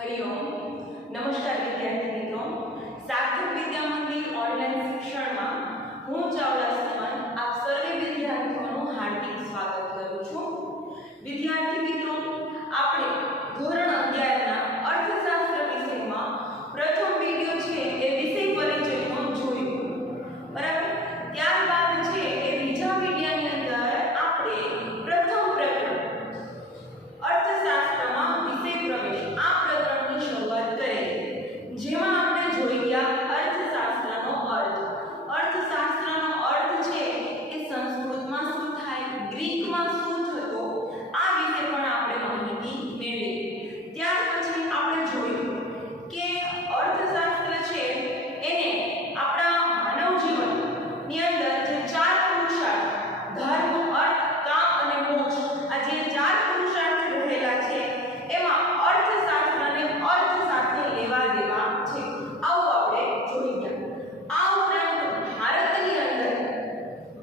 હરિઓમ. નમસ્કાર વિદ્યાર્થી મિત્રો. સાર્થક વિદ્યા મંદિર ઓનલાઈન શિક્ષણમાં હું ચાવડા સુમન આપ સર્વે વિદ્યાર્થીઓનું હાર્દિક સ્વાગત કરું છું. વિદ્યાર્થી મિત્રો, આપણે ધોરણ 11 ના અર્થશાસ્ત્ર વિષયમાં પ્રથમ વિડિયો છે એ વિષય પરિચયનો જોયો, બરાબર. ત્યારબાદ છે એ બીજા વિડિયાની અંદર આપણે પ્રથમ પ્રકરણ અર્થશાસ્ત્રમાં વિષય પ્રવેશ આ પ્રકરણની શરૂઆત કરી, જેમાં આપણે જોઈ ગયા અર્થશાસ્ત્રનો અર્થ. અર્થશાસ્ત્રનો અર્થ છે એ સંસ્કૃતમાં શું થાય, ગ્રીકમાં શું થતો, આ વિશે પણ આપણે માહિતી મેળવી. ત્યાર પછી આપણે જોયું કે અર્થશાસ્ત્ર છે એને આપણા માનવ જીવનની અંદર જે ચાર પુરુષાર્થ ધર્મ, અર્થ, કામ અને મોક્ષ આ જે ચાર પુરુષાર્થ રહેલા છે એમાં અર્થશાસ્ત્રને અર્થ સાથે લેવા દેવા છે. આવું આપણે જોઈ ગયા. આ ઉપરાંત ભારતની અંદર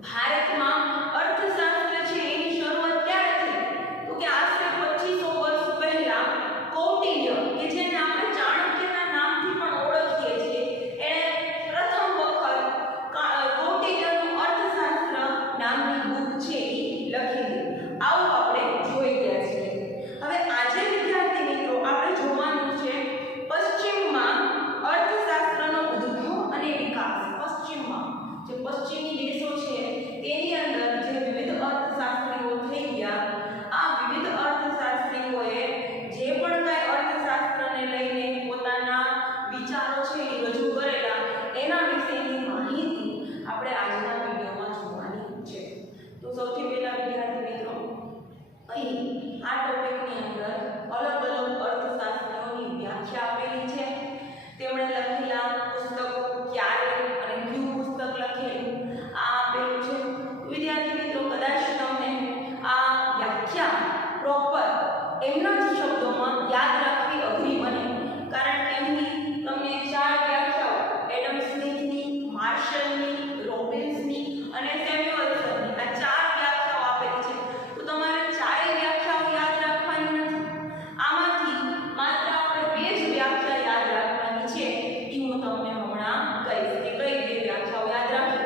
ભારતમાં અર્થશાસ્ત્ર છે એની શરૂઆત ક્યારે થઈ તો કે આશરે 2500 વર્ષ પહેલા કૌટિલ્ય કે જેને આપણે ચાણક્યના નામથી પણ ઓળખીએ છીએ એણે પ્રથમ વખત કૌટિલ્યનું અર્થશાસ્ત્ર નામની બુક છે એ લખી હતી. આવું આપણે જોઈ ગયા છીએ. હવે આજે વિદ્યાર્થી મિત્રો આપણે જોવાનું છે પશ્ચિમમાં અર્થશાસ્ત્રનો ઉદ્ભવ અને વિકાસ. પશ્ચિમમાં જે પશ્ચિમી દેશો છે તેની અંદર જે વિવિધ અર્થશાસ્ત્રીઓ થઈ ગયા, આ વિવિધ અર્થશાસ્ત્રીઓએ જે પણ કાંઈ અર્થશાસ્ત્રને લઈને પોતાના વિચારો છે એ રજૂ કરેલા એના વિશેની માહિતી આપણે આજના વિડીયોમાં જોવાની છે. તો સૌથી પહેલા વિદ્યાર્થી મિત્રો અહીં આ ટોપિકની અંદર અલગ અલગ અર્થશાસ્ત્રીઓની વ્યાખ્યા આપેલી છે. તેમણે લખેલા પુસ્તકો ક્યારે અને કયું પુસ્તક લખેલું આ આપેલું છે. વિદ્યાર્થી મિત્રો કદાચ તમને આ વ્યાખ્યા પ્રોપર એમના જ શબ્દોમાં યાદ રાખવી અઘરી બને, કારણ કે અહીં તમને ચાર વ્યાખ્યાઓ એડમ સ્મિથની, માર્શલની, રોબિન્સની અને સેમ્યુઅલ્સનની આ ચાર વ્યાખ્યાઓ આપેલી છે. તો તમારે ચારેય વ્યાખ્યાઓ યાદ રાખવાની નથી. આમાંથી માત્ર આપણે બે જ વ્યાખ્યા યાદ રાખવાની છે. એ હું તમને હમણાં કહીશ કે કઈ બે વ્યાખ્યાઓ યાદ રાખજો,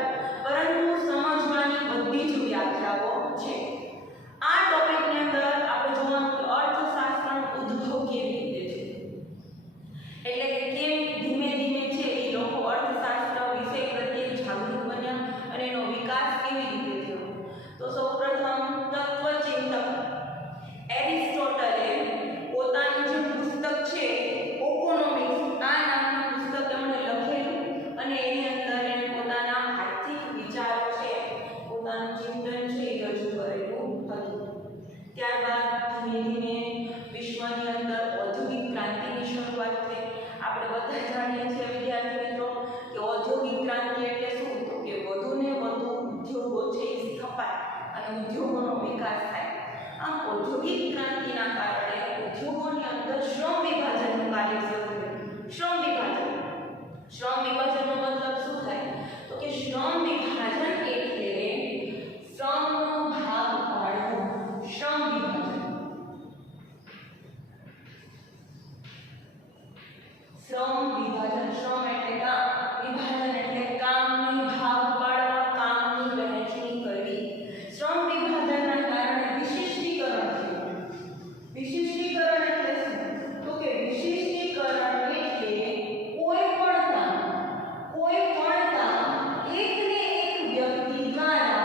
પરંતુ સમજવાની બધી જ વ્યાખ્યાઓ છે. આ ટોપિકની અંદર આપણે જોવાનું કે અર્થશાસ્ત્રનો ઉદ્ભવ કેવી રીતે છે, એટલે કે કેમ ધીમે ધીમે છે એ લોકો અર્થશાસ્ત્ર વિષય પ્રત્યે જાગૃત બન્યા અને એનો વિકાસ કેવી રીતે થયો. તો સૌપ્રથમ તત્વચિંતક એરિસ્ટોટલે પોતાનું જે પુસ્તક છે ઇકોનોમિક્સ આ નામનું પુસ્તક એમણે લખેલું અને એની અંદર એને પોતાના આર્થિક વિચારો છે, પોતાનું ચિંતન છે એ રજૂ કરેલું હતું. ત્યારબાદ ધીમે ધીમે વિશ્વની અંદર ઔદ્યોગિક ક્રાંતિની શરૂઆત થઈ. આપણે બધા જાણીએ છીએ વિદ્યાર્થી મિત્રો કે ઔદ્યોગિક ક્રાંતિ એટલે શું, તો કે વધુને વધુ ઉદ્યોગો છે એ સ્થપાય અને ઉદ્યોગોનો વિકાસ થાય. આમ ઔદ્યોગિક ક્રાંતિના કારણે ઉદ્યોગોની અંદર શ્રમ વિભાજનનું કાર્ય શરૂ થયું. શ્રમ વિભાજનનો મતલબ શું થાય તો કે શ્રમ વિભાજન એટલે શ્રમનો ભાગ પાડવો. શ્રમ વિભાજન, શ્રમ એટલે કામ, વિભાજન એટલે કામની ભાગ પાડવા, કામની વહેંચણી કરવી. શ્રમ વિભાજનના કારણે વિશિષ્ટીકરણ થયું. વિશિષ્ટીકરણ એટલે શું તો કે વિશિષ્ટીકરણ એટલે કોઈ પણ કામ એકને એક વ્યક્તિ દ્વારા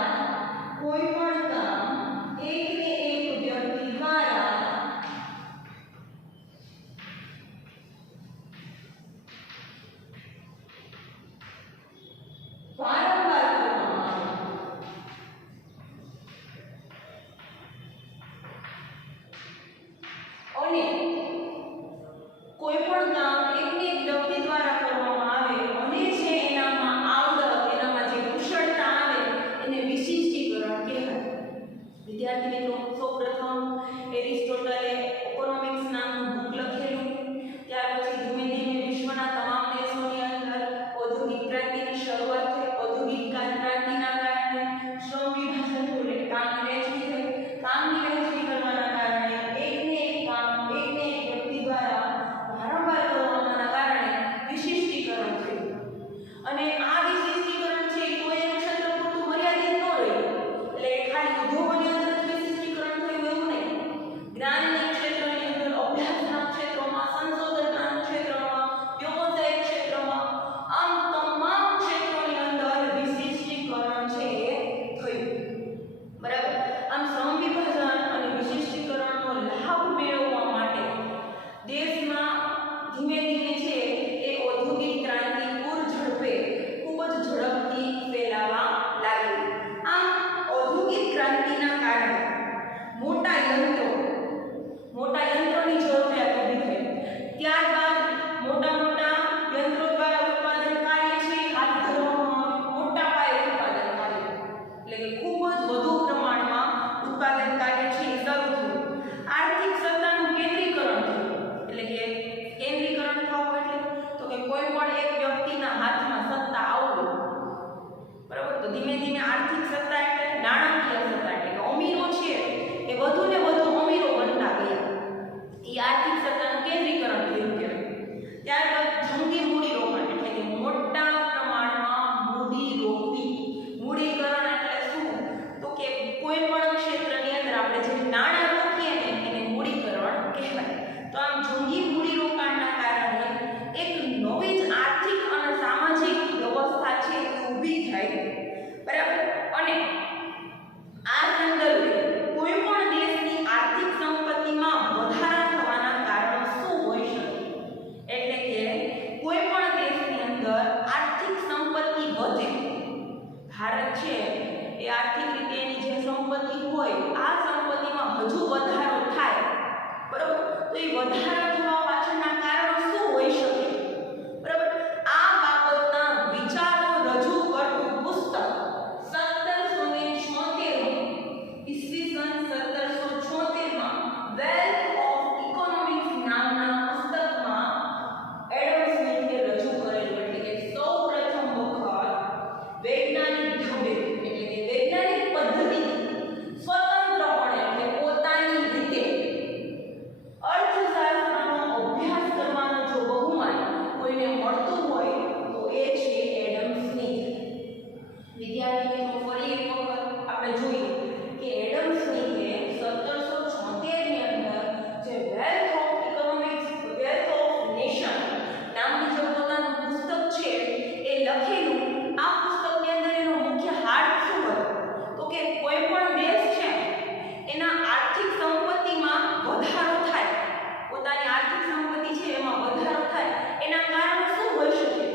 વધારો થવા પાછળના કારણો શું હોઈ શકે? બરાબર, આ બાબતના વિચારો રજૂ કરતું પુસ્તક 1776 ઈસવીસન 1776 માં વેલ્થ ઓફ ઇકોનોમિક્સ નામના પુસ્તકમાં એડમ સ્મિથે રજૂ કરેલું, એટલે કે સૌપ્રથમ વખત વૈજ્ઞાનિક ઢબે, એટલે કે વૈજ્ઞાનિક પદ્ધતિ સ્વતંત્રપણે, એટલે પોતાની રીતે અર્થશાસ્ત્રનો અભ્યાસ કરવાનો જો બહુમાન કોઈને મળતું હોય તો એ છે એડમ સ્મિથ. વિદ્યાર્થી મિત્રો, ફરી એક વખત આપણે જોઈએ કે એડમ સ્મિથે 1776 ની અંદર જે wealth of economics, wealth of nation નામનું જે પોતાનું પુસ્તક છે એ લખેલું. આ પુસ્તકની અંદર એનો મુખ્ય હાર્ટ શું હતો? તો કે કોઈ પણ દેશ છે એના આર્થિક સંપત્તિમાં વધારો થાય, પોતાની આર્થિક સંપત્તિ છે એમાં વધારો થાય, એના કારણો શું હોઈ શકે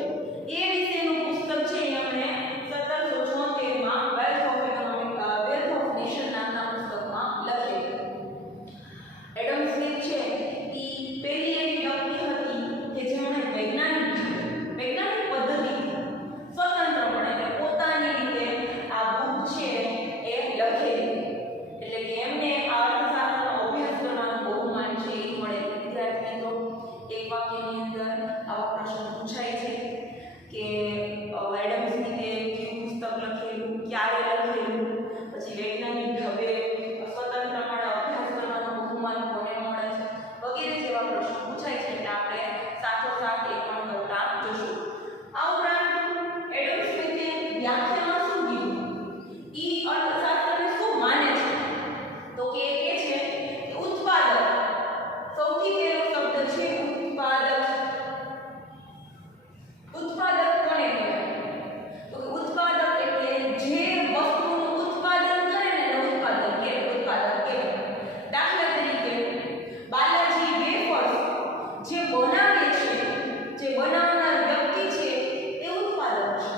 એ વિશેનું પુસ્તક છે એમણે 1776 માં wealth of economic, wealth of nation નામના પુસ્તકમાં લખેલું. એડમ સ્મિથ છે એ પહેલી એવી વ્યક્તિ હતી કે જેમણે વૈજ્ઞાનિક પદ્ધતિથી સ્વતંત્રપણે પોતાની રીતે આ બુક છે એ લખેલી. એટલે કે એમને આ અર્થશાસ્ત્રનો અભ્યાસ કરવાનું બહુમાન છે એ મળે. વિદ્યાર્થી મિત્રો, એક વાક્યની અંદર આવા પ્રશ્ન પૂછાય છે કે એડમ સ્મિથે કયું પુસ્તક લખેલું, ક્યારે લખેલું, પછી વૈજ્ઞાનિક ઢબે સ્વતંત્રપણે અભ્યાસ કરવાનું બહુમાન કોને મળે છે, વગેરે જેવા પ્રશ્નો પૂછાય છે. એટલે આપણે સાથોસાથ એ પણ કરતા જશું. આ ઉપરાંત એડમ સ્મિથે વ્યાખ્યામાં શું કીધું, ઈ અર્થશાસ્ત્રને શું માને છે? તો કે એ છે કે ઉત્પાદક, સૌથી પહેલો શબ્દ છે ઉત્પાદક. ઉત્પાદક કોને કહેવાય? તો કે ઉત્પાદક એટલે જે વસ્તુનું ઉત્પાદન કરે ને એને ઉત્પાદક કહેવાય. દાખલા તરીકે બાલાજી વેફર્સ જે બનાવે છે, જે બનાવનાર વ્યક્તિ છે એ ઉત્પાદક છે.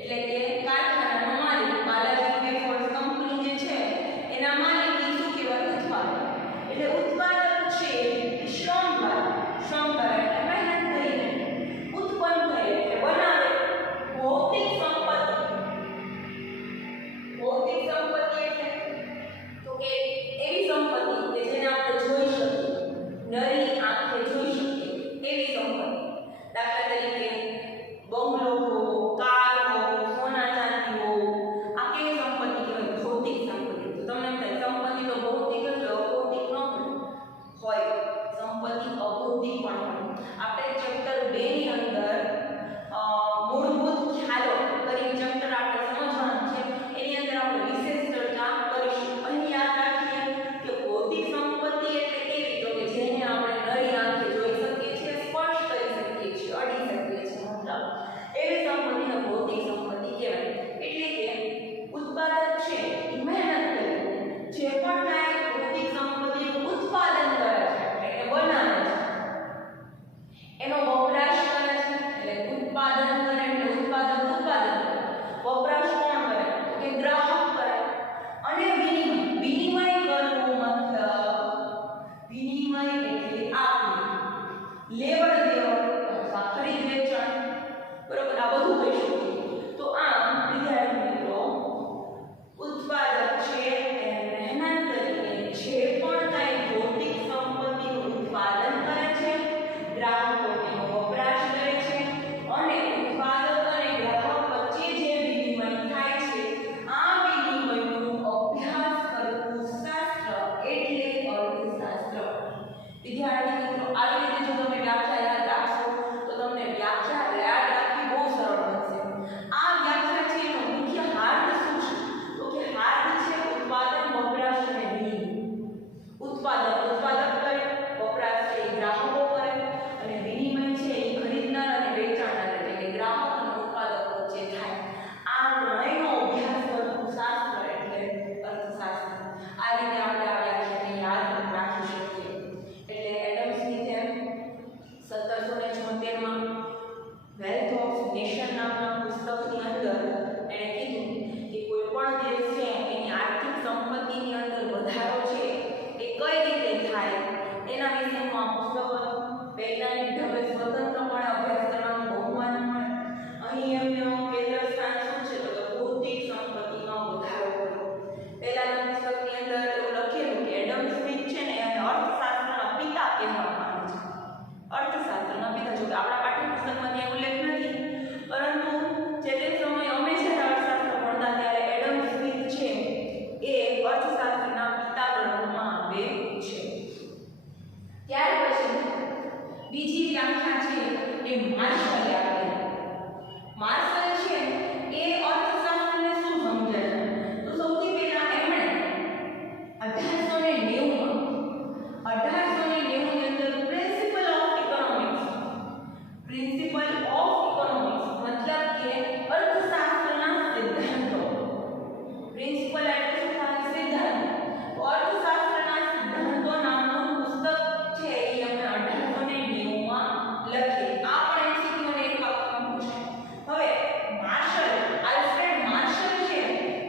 એટલે કે કારખાનાનો માલિક, બાલાજી વેફર્સ કંપની જે છે એના માલિક એ શું કહેવાય? ઉત્પાદક. એટલે ઉત્પાદક છે એ શ્રમ કરે, એટલે મહેનત કરીને ઉત્પન્ન કરે, એટલે બનાવે. ભૌતિક સંપત્તિ એટલે તો કે એવી સંપત્તિ કે જેને આપણે જોઈ શકીએ, નરી આંખે જોઈ શકીએ એવી સંપત્તિ. દાખલા તરીકે બંગલો હો, કાર હો, સોના ચાંદી હો, આ કેવી સંપત્તિ કહેવાય? ભૌતિક સંપત્તિ. તો તમને એમ થાય સંપત્તિ તો ભૌતિક જ અભૌતિક ન હોય, સંપત્તિ અભૌતિક પણ હોય. આપણે ચેપ્ટર 2 ની અંદર મૂળભૂત ખ્યાલો કરીને ચેપ્ટર આપણે સમજવાનું છે, એની અંદર આપણે વિશેષ ચર્ચા કરીશું. અહીં યાદ રાખીએ કે ભૌતિક સંપત્તિ એટલે કેવી? તો કે જેને આપણે નરી આંખે જોઈ શકીએ છીએ, સ્પર્શ કરી શકીએ છીએ, અડી શકીએ છીએ, મતલબ એવી સંપત્તિને ભૌતિક સંપત્તિ કહેવાય. એટલે કે ઉત્પાદક છે એ મહેનત કરે, જે પણ કાંઈ ભૌતિક સંપત્તિનું ઉત્પાદન કરે છે, એટલે બનાવે છે, એનો વપરાશ કરે છે. એટલે ઉત્પાદન કરે એટલે ઉત્પાદક ઉત્પાદન કરે, વપરાશ કોણ કરે? તો કે ગ્રાહક કરે. અને વિનિમય કરવું, મતલબ વિનિમય એટલે આપવું, લેવડ દેવડ અથવા ખરીદ વેચાણ, બરોબર, આ બધું કહી શકીએ. તો આમ વિદ્યાર્થી મિત્રો, ઉત્પાદક છે એ મહેનત કરીને જે પણ કાંઈ ભૌતિક સંપત્તિનું ઉત્પાદન કરે છે, ગ્રાહકો તેનો વપરાશ કરે છે, અને ઉત્પાદક અને ગ્રાહક વચ્ચે જે વિનિમય થાય છે, આ વિનિમયનો અભ્યાસ કરવું શાસ્ત્ર એટલે અર્થશાસ્ત્ર. વિદ્યાર્થી મિત્રો, આવી રીતે જો તમે વ્યાખ્યા યાદ રાખશો તો તમને વ્યાખ્યા યાદ રાખવી બહુ સરળ બનશે. આ વ્યાખ્યા છે એનો મુખ્ય હાર્દ શું છે? તો કે હાર્દ છે ઉત્પાદન, વપરાશ અને વિનિમય. ઉત્પાદક કરે, વપરાશ છે એ ગ્રાહકો કરે, અને વિનિમય છે એ ખરીદનાર અને વેચાણનાર, એટલે કે ગ્રાહક અને ઉત્પાદક વચ્ચે થાય. આ ત્રણેયનો અભ્યાસ કરતું શાસ્ત્ર એટલે અર્થશાસ્ત્ર. આ રીતે આપણે આ વ્યાખ્યાને યાદ રાખી શકીએ. એટલે એડમ સ્મિથે 1776 માં વેલ્થ ઓફ નેશન નામના પુસ્તકની અંદર એણે કીધું કે કોઈ પણ દેશ છે એની આર્થિક સંપત્તિની અંદર વધારો છે એ કઈ રીતે થાય એના વિશે કહેવામાં આવે છે. અર્થશાસ્ત્રના પિતા. જો કે આપણા પાઠ્યપુસ્તકમાં ત્યાં ઉલ્લેખ નથી, પરંતુ જે તે સમયે અમે જ્યારે અર્થશાસ્ત્ર ભણતા ત્યારે એડમ સ્મિથ છે એ અર્થશાસ્ત્રના પિતા ગણવામાં આવે છે. ત્યાર પછી બીજી વ્યાખ્યા છે એ માર્શલે આપી. માર્શલ છે એ અર્થશાસ્ત્રને શું સમજે છે? તો સૌથી પહેલા એમણે 1890 ની અંદર પ્રિન્સિપલ ઓફ ઇકોનોમિક્સ મતલબ કે અર્થશાસ્ત્રના સિદ્ધાંતો. પ્રિન્સિપલ એટલે શું થાય? સિદ્ધાંત. તો અર્થશાસ્ત્રના સિદ્ધાંતો નામનું પુસ્તક છે એ એમણે 1890 માં લખી. આ પણ એમસીક્યુ ને એક આપવાનું પૂછે. હવે માર્શલ, આલ્ફ્રેડ માર્શલ છે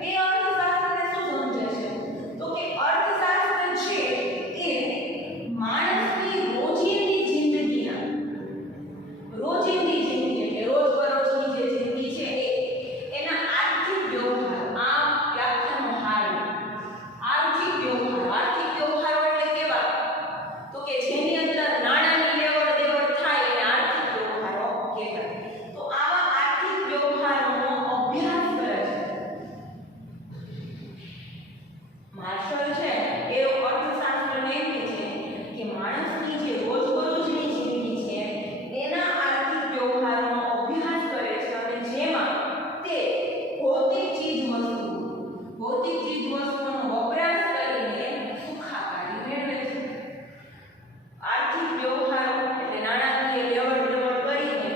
એ અર્થશાસ્ત્રને શું સમજે છે? તો કે અર્થશાસ્ત્ર છે એ માણસની રોજિંદી જિંદગી એટલે રોજબરોજની જે જિંદગી છે એના આર્થિક વ્યવહાર. આ વ્યાખ્યાનો હાર. આર્થિક વ્યવહારો એટલે કેવા? તો કે જેની અંદર નાણાંની લેવડ દેવડ થાય એને આર્થિક વ્યવહારો કહેવાય. તો આવા આર્થિક વ્યવહારોનો અભ્યાસ કરે છે માર્શલ છે એ અર્થશાસ્ત્રને કહે છે કે માણસની જે રોજબરોજની જિંદગી છે એના આર્થિક વ્યવહારોનો અભ્યાસ કરે છે અને જેમાં તે ભૌતિક ચીજવસ્તુઓનો વપરાશ કરીને સુખાકારી મેળવે છે. આર્થિક વ્યવહારો એટલે નાણાકીય લેવડ દેવડ કરીને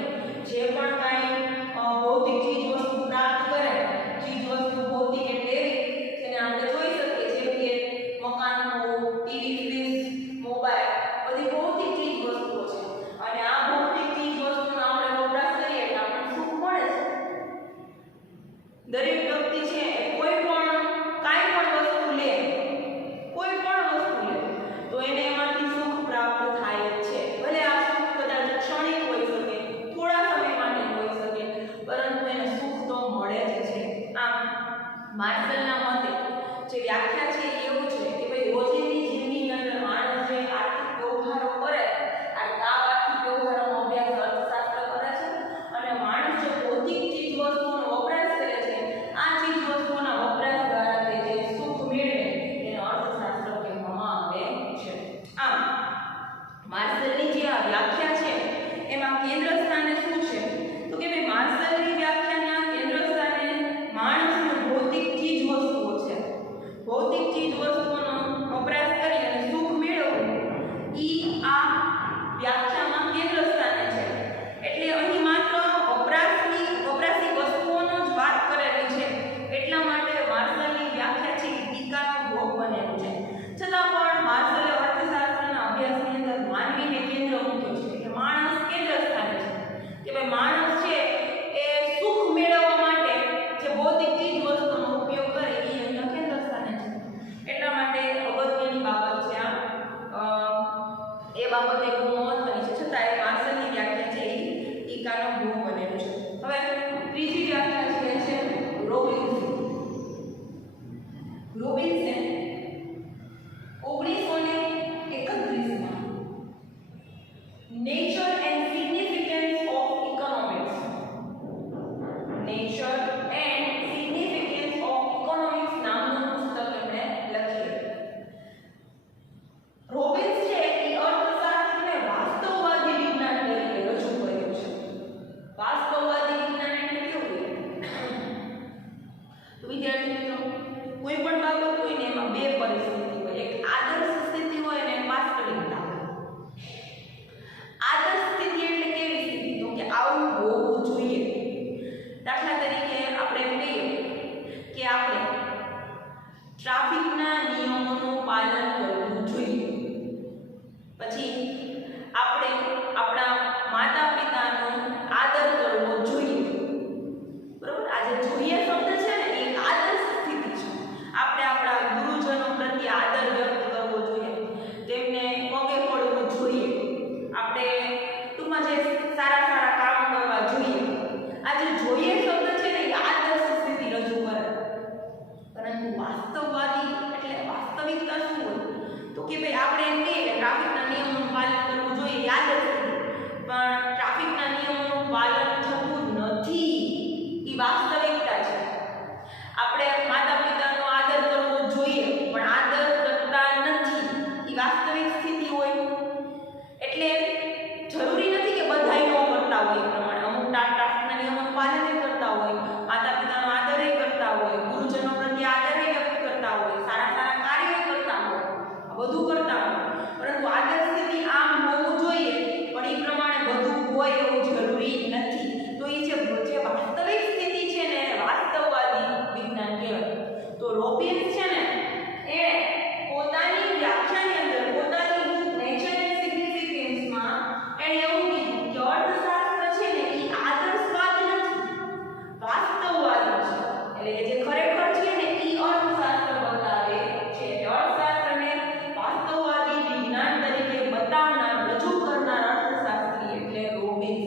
જે પણ કાંઈ ભૌતિક ચીજવસ્તુ પ્રાપ્ત કરે. ચીજવસ્તુ ભૌતિક એટલે એવી જેને આપણે જોઈ શકીએ, જેમ કે મકાન, ટીવી, ફ્રીજ, મોબાઈલ, બધી ભૌતિક ચીજવસ્તુઓ છે. અને આ ભૌતિક ચીજવસ્તુનો આપણે વપરાશ કરીએ એટલે આપણને સુખ મળે છે. દરેક વ્યક્તિ છે કોઈ પણ કાંઈ પણ વસ્તુ લે તો એને એમાંથી સુખ પ્રાપ્ત થાય જ છે. ભલે આ સુખ કદાચ ક્ષણિક હોઈ શકે, થોડા સમય માટે હોઈ શકે, પરંતુ એને સુખ તો મળે જ છે. આમ માર્શલના મતે જે વ્યાખ્યા છે એ એવું છે કે ભાઈ રોજિંદી જિંદગીની અંદર માણસ જે આર્થિક વ્યવહારો કરે, આ આર્થિક વ્યવહારોનો અભ્યાસ અર્થશાસ્ત્ર કરે છે. અને માણસ જે ભૌતિક ચીજવસ્તુઓનો વપરાશ કરે છે, આ ચીજવસ્તુઓના વપરાશ દ્વારા તે જે સુખ મેળવે એને અર્થશાસ્ત્ર કહેવામાં આવે છે. આમ માર્શલની જે આ વ્યાખ્યા છે એમાં કેન્દ્ર સ્થાને શું છે? તો કે ભાઈ માર્શલની વ્યાખ્યાના કેન્દ્ર સ્થાને માણસની ભૌતિક ચીજવસ્તુઓ છે. ભૌતિક ચીજવસ્તુઓનો વપરાશ કરી અને સુખ મેળવવું ઈ આ વ્યાખ્યામાં કેન્દ્ર સ્થાને છે. એટલે અહીં માત્ર વપરાશી વસ્તુઓનો જ વાત કરેલી છે. એટલા માટે માર્શલની વ્યાખ્યા છે એ ટીકાનો ભોગ બનેલું છે. છતાં પણ માર્શલે અર્થશાસ્ત્રના અભ્યાસની અંદર માનવીને કેન્દ્ર મૂક્યો છે કે માણસ કેન્દ્ર સ્થાને છે. કે ભાઈ માણસ છે એ સુખ મેળવવા માટે જે ભૌતિક ચીજવસ્તુનો ઉપયોગ કરે એ અહીંયા કેન્દ્ર સ્થાને છે. એટલા માટે અગત્યની બાબત છે એ બાબત એક મહત્વની છે. છતાં એ માર્શલની વ્યાખ્યા છે એ ટીકાનો ભોગ બનેલું છે. હવે ત્રીજી વ્યાખ્યા છે રોબિન્સન. 1931 માં nature and significance of economics નામનું પુસ્તક એમણે લખ્યું. રોબિન્સ છે એ અર્થશાસ્ત્રને વાસ્તવવાદી વિજ્ઞાન તરીકે રજૂ કર્યું છે. વાસ્તવવાદી વિજ્ઞાન એટલે કેવું? તો વિદ્યાર્થી મિત્રો, કોઈ પણ બાબત હોય ને એમાં બે પરિસ્થિતિ હોય. એક આદર્શ સ્થિતિ હોય અને એક વાસ્તવિકતા હોય. આદર્શ એટલે જરૂરી નથી કે બધાય નો કરતા હોય એ પ્રમાણે. અમુક ટ્રાફિકના નિયમોનું પાલન કરતા હોય, માતા પિતાનો આદર કરતા હોય, ગુરુજનો પ્રત્યે આદર વ્યક્ત કરતા હોય, સારા સારા કાર્યો કરતા હોય, આ બધું કરતા હોય. પરંતુ આદર સ્થિતિ આમ હોવું જોઈએ પણ એ પ્રમાણે બધું હોય એવું જરૂરી નથી. તો એ જે વાસ્તવિક સ્થિતિ છે ને એને વાસ્તવવાદી વિજ્ઞાન કહેવાય. તો રોબિન્સ છે ને એ પોતાની વ્યાખ્યાની અંદર પોતાની નેચર એન્ડ સિગ્નિફિકન્સમાં એણે એવું કીધું કે અર્થશાસ્ત્ર છે ને એ આદર્શવાદ નથી, વાસ્તવવાદી છે. એટલે કે જે ખરેખર છે ને એ અર્થશાસ્ત્ર બતાવે છે. અર્થશાસ્ત્રને વાસ્તવવાદી વિજ્ઞાન તરીકે બતાવનાર, રજૂ કરનાર અર્થશાસ્ત્રી એટલે રોબિન્સ.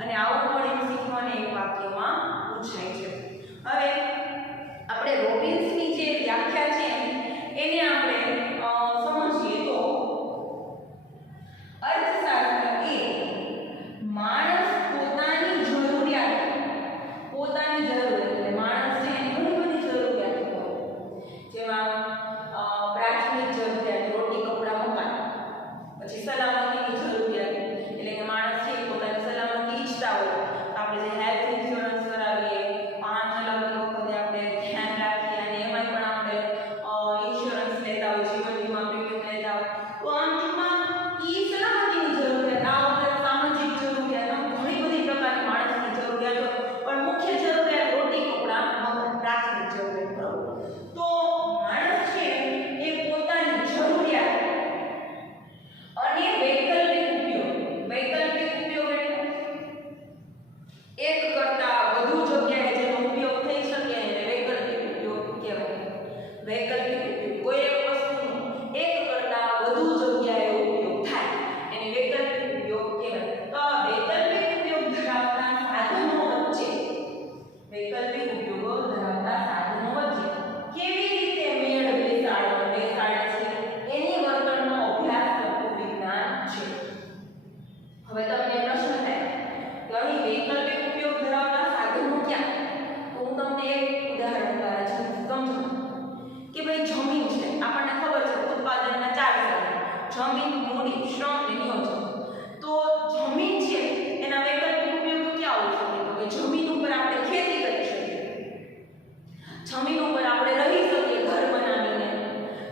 અને આવું પણ એમ શીખવાને એક વાક્યમાં પૂછાય છે. હવે આપણે રોબિન્સની જે વ્યાખ્યા છે એને આપણે સમજીએ તો અર્થશાસ્ત્ર એ માણસ પોતાની જરૂરિયાત એટલે માણસ છે એની ઘણી બધી જરૂરિયાતો હોય, જેમાં પ્રાથમિક જરૂરિયાત રોટી કપડાં મકાન, પછી સલામતીની જરૂરિયાત એટલે કે માણસ છે પોતાની સલામતી ઈચ્છતા હોય તો આપણે જે હેલ્થ ઇન્સ્યોરન્સ કરાવીએ, વાહન ચલાવતી વખતે આપણે ધ્યાન રાખીએ અને એમાં પણ આપણે ઇન્સ્યોરન્સ લેતા હોય, જીવન વીમા પ્રીમિયમ લેતા હોય. તો આમ ટૂંકમાં ઈ સલામતીની જરૂરિયાત, આ વખતે સામાજિક જરૂરિયાત, આમ ઘણી બધી પ્રકારની માણસની જરૂરિયાત હોય. પણ મુખ્ય જરૂરિયાત રોટી કપડાં મકાન, પ્રાથમિક જરૂરિયાત. બરોબર. તો માણસ છે એ પોતાની જરૂરિયાત અને વૈકલ્પિક ઉપયોગ એટલે એક કરતા વધુ જગ્યાએ જેનો ઉપયોગ થઈ શકે એને વૈકલ્પિક ઉપયોગ કહેવાય. વૈકલ્પિક ઉપયોગ કોઈ એક વસ્તુનો એક કરતા વધુ જગ્યાએ ઉપયોગ થાય એને વૈકલ્પિક ઉપયોગ કહેવાય. તો આ વૈકલ્પિક ઉપયોગ ધરાવતા સાધનો વચ્ચે કેવી રીતે મેળ બેસાડે છે એની વર્તનનો અભ્યાસ કરતું વિજ્ઞાન છે. હવે તમને પ્રશ્ન થાય કે અહીં વૈકલ્પિક ઉપયોગ ધરાવતા સાધનો ક્યાં? તો હું તમને એક ઉદાહરણ દ્વારા સમજાવું કે ભાઈ જમીન છે, આપણને ખબર છે ઉત્પાદનના 4 સાધન: જમીન, મૂડી, શ્રમ અને નિયોજન. તો જમીન છે એના વૈકલ્પિક ઉપયોગ ક્યાં હોઈ શકે? તો કે જમીન ઉપર આપણે ખેતી કરી શકીએ, જમીન ઉપર આપણે રહી શકીએ ઘર બનાવીને,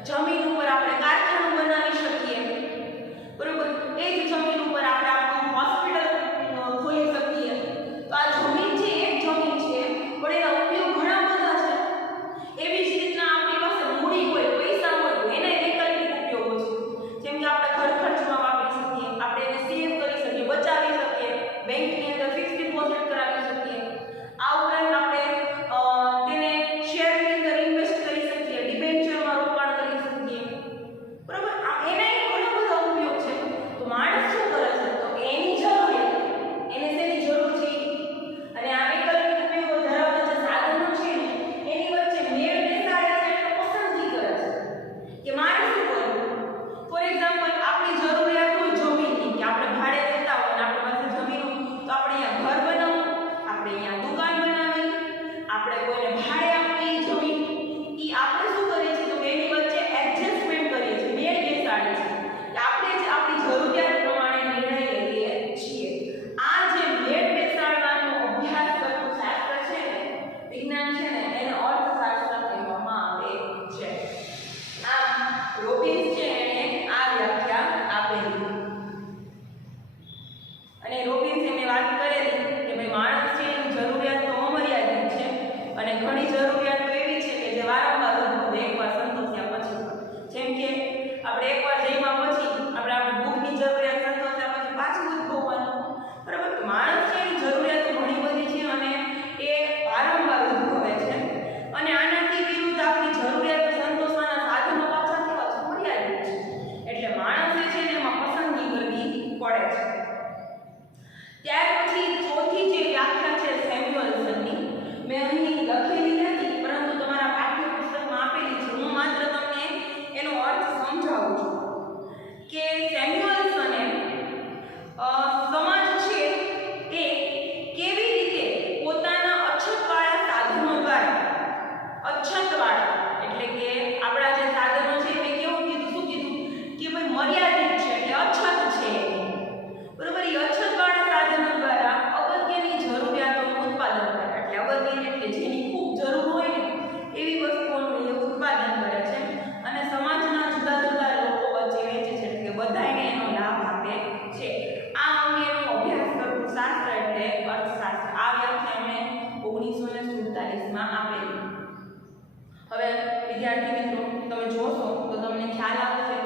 જમીન ઉપર આપણે કારખાનું બનાવી શકીએ. બરોબર. એ જ જમીન ઉપર આપણે આપણું વિદ્યાર્થી મિત્રો તમે જોશો તો તમને ખ્યાલ આવશે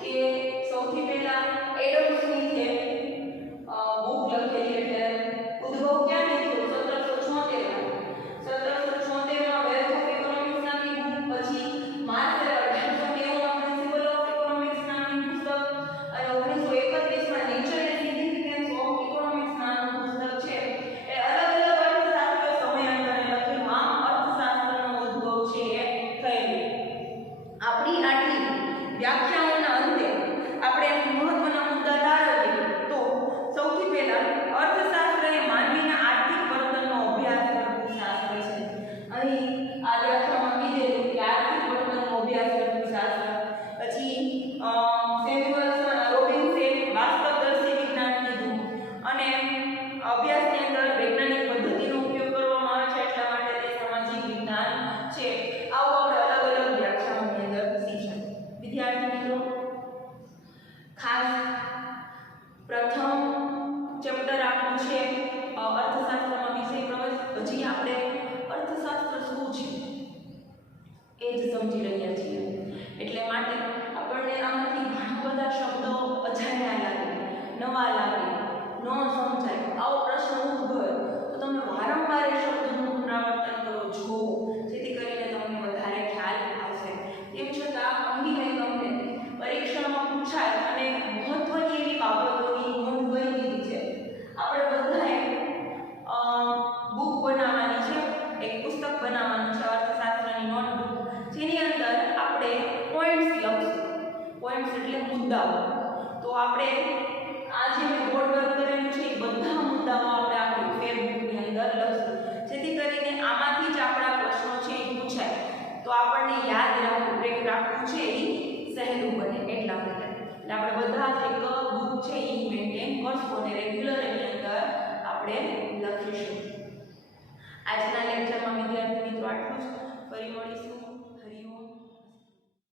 કે સૌથી પહેલા એડમ સ્મિથે બુક લખેલી એટલે ઉદ્ભવ ક્યાંથી થયો 1776 માં વેલ્થ ઓફ ઇકોનોમિક્સ નામની બુક, પછી માર્શલ 1890 માં પ્રિન્સિપલ ઓફ ઇકોનોમિક્સ નામની પુસ્તક અને 1931 માં nature and significance of economics નામનું પુસ્તક છે. એ અલગ અલગ અર્થશાસ્ત્ર સમયાંતરે લખેલું આમ અર્થશાસ્ત્રનો ઉદ્ભવ છે એ થયેલું. આપણી આટલી વ્યાખ્યાઓના અંતે આપણે મહત્વના મુદ્દા તારવીએ તો સૌથી પહેલા અર્થશાસ્ત્ર એ માનવીના આર્થિક વર્તનનો અભ્યાસ કરતું શાસ્ત્ર છે. અહીં આ વ્યાખ્યામાં કીધેલું કે આર્થિક વર્તનનો અભ્યાસ કરતું શાસ્ત્ર. પછી સેમ્યુઅલ રોબિન્સે વાસ્તવદર્શી વિજ્ઞાન કીધું અને અભ્યાસની અંદર વૈજ્ઞાનિક પદ્ધતિનો ઉપયોગ કરવામાં આવે છે એટલા માટે તે સામાજિક વિજ્ઞાન છે. આવું આપણે અલગ અલગ વ્યાખ્યાઓની અંદર શીખ્યા. વિદ્યાર્થી મિત્રો ખાસ પ્રથમ ચેપ્ટર આપણું છે અર્થશાસ્ત્રમાં વિષય પ્રવેશ. હજી આપણે અર્થશાસ્ત્ર શું છે એ જ સમજી રહ્યા છીએ એટલે માટે આપણને આમાંથી ઘણા બધા શબ્દો અજાણ્યા લાગે, નવા લાગે, ન સમજાય. આવો પ્રશ્ન ઉદ્ભવે તો તમે વારંવાર એ શબ્દોનું પુનરાવર્તન કરો, જોવો, જેથી કરીને તમને વધારે ખ્યાલ આવશે. તેમ છતાં અહીં મેં તમને પરીક્ષામાં પૂછાય અને મહત્વની એવી બાબતોની નોંધ લઈ લીધી છે. આપણે બધાએ બુક બનાવવાની છે, એક પુસ્તક બનાવવાનું છે અર્થશાસ્ત્રની નોટબુક, જેની અંદર આપણે પોઈન્ટ્સ લખીશું. પોઈન્ટ્સ એટલે મુદ્દાઓ. તો આપણે આ જે મેં બોર્ડ વર્ક કરેલું છે એ બધા મુદ્દાઓ આપણે આપણી ફેરબુકની અંદર લખીશું, જેથી કરીને આમાંથી જ આપણા પ્રશ્નો છે એ પૂછાય તો આપણને યાદ રાખવું છે એ સહેલું બને એટલા માટે. એટલે આપણે બધા જ એક બુક છે એ મેન્ટેન કરશું અને રેગ્યુલર એની અંદર આપણે લખીશું. આજના લેક્ચરમાં વિદ્યાર્થી મિત્રો આટલું જ. ફરી મળીશું.